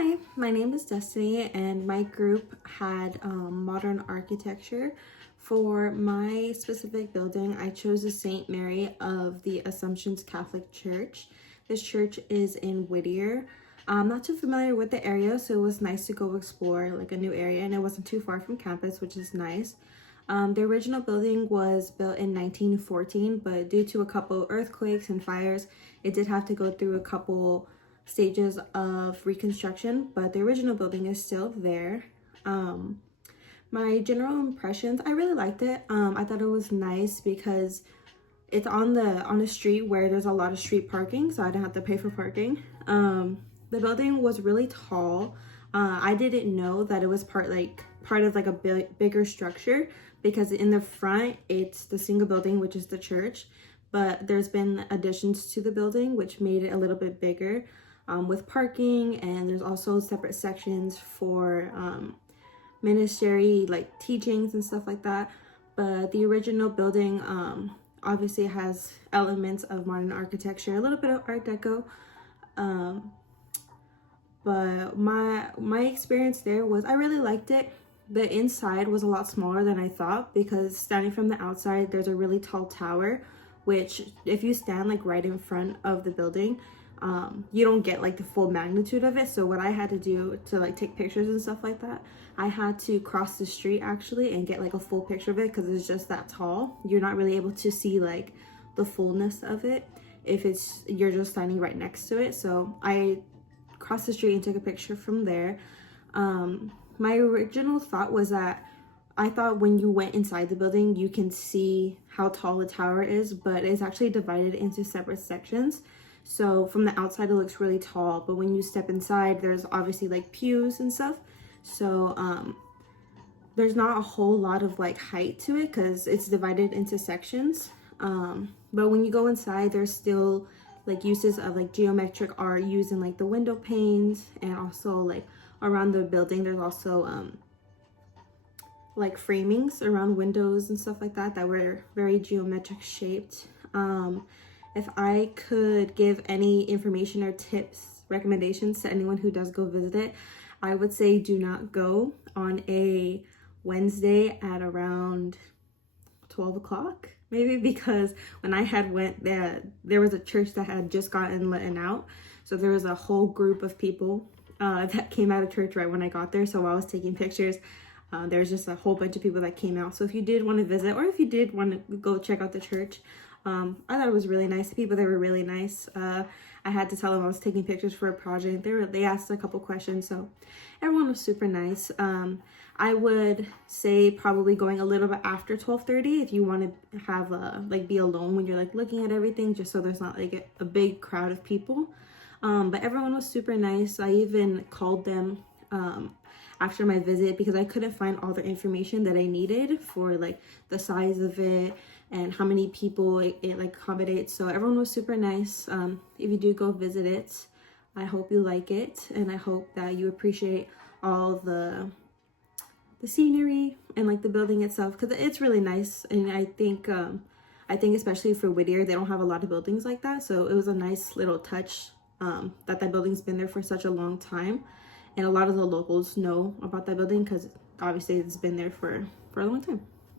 Hi, my name is Destiny, and my group had modern architecture. For my specific building, I chose the St. Mary of the Assumptions Catholic Church. This church is in Whittier. I'm not too familiar with the area, so it was nice to go explore like a new area, and it wasn't too far from campus, which is nice. The original building was built in 1914, but due to a couple earthquakes and fires, it did have to go through a couple stages of reconstruction, but the original building is still there. My general impressions, I really liked it. I thought it was nice because it's on a street where there's a lot of street parking, so I didn't have to pay for parking. The building was really tall. I didn't know that it was part of like a bigger structure, because in the front it's the single building, which is the church, but there's been additions to the building which made it a little bit bigger, with parking, and there's also separate sections for ministry, like teachings and stuff like that. But the original building obviously has elements of modern architecture, a little bit of Art Deco. But my experience there was I really liked it. The inside was a lot smaller than I thought, because standing from the outside, there's a really tall tower, which if you stand like right in front of the building, you don't get like the full magnitude of it. So what I had to do to like take pictures and stuff like that, I had to cross the street actually and get like a full picture of it, because it's just that tall. You're not really able to see like the fullness of it if you're just standing right next to it. So I crossed the street and took a picture from there. My original thought was that I thought when you went inside the building, you can see how tall the tower is, but it's actually divided into separate sections. So from the outside, it looks really tall, but when you step inside, there's obviously like pews and stuff. So there's not a whole lot of like height to it, because it's divided into sections. But when you go inside, there's still like uses of like geometric art used in like the window panes, and also like around the building there's also like framings around windows and stuff like that were very geometric shaped. If I could give any information or tips, recommendations to anyone who does go visit it, I would say do not go on a Wednesday at around 12 o'clock maybe, because when I had went there was a church that had just gotten let out, so there was a whole group of people that came out of church right when I got there. So while I was taking pictures, there's just a whole bunch of people that came out. So if you did want to visit, or if you did want to go check out the church, I thought it was really nice. The people there were really nice. I had to tell them I was taking pictures for a project. They asked a couple questions, so everyone was super nice. I would say probably going a little bit after 12:30 if you want to have like be alone when you're like looking at everything, just so there's not like a big crowd of people. But everyone was super nice. I even called them after my visit, because I couldn't find all the information that I needed for like the size of it and how many people it like accommodates. So everyone was super nice. If you do go visit it, I hope you like it, and I hope that you appreciate all the scenery and like the building itself, because it's really nice. And I think especially for Whittier, they don't have a lot of buildings like that, so it was a nice little touch that building's been there for such a long time, and a lot of the locals know about that building because obviously it's been there for a long time.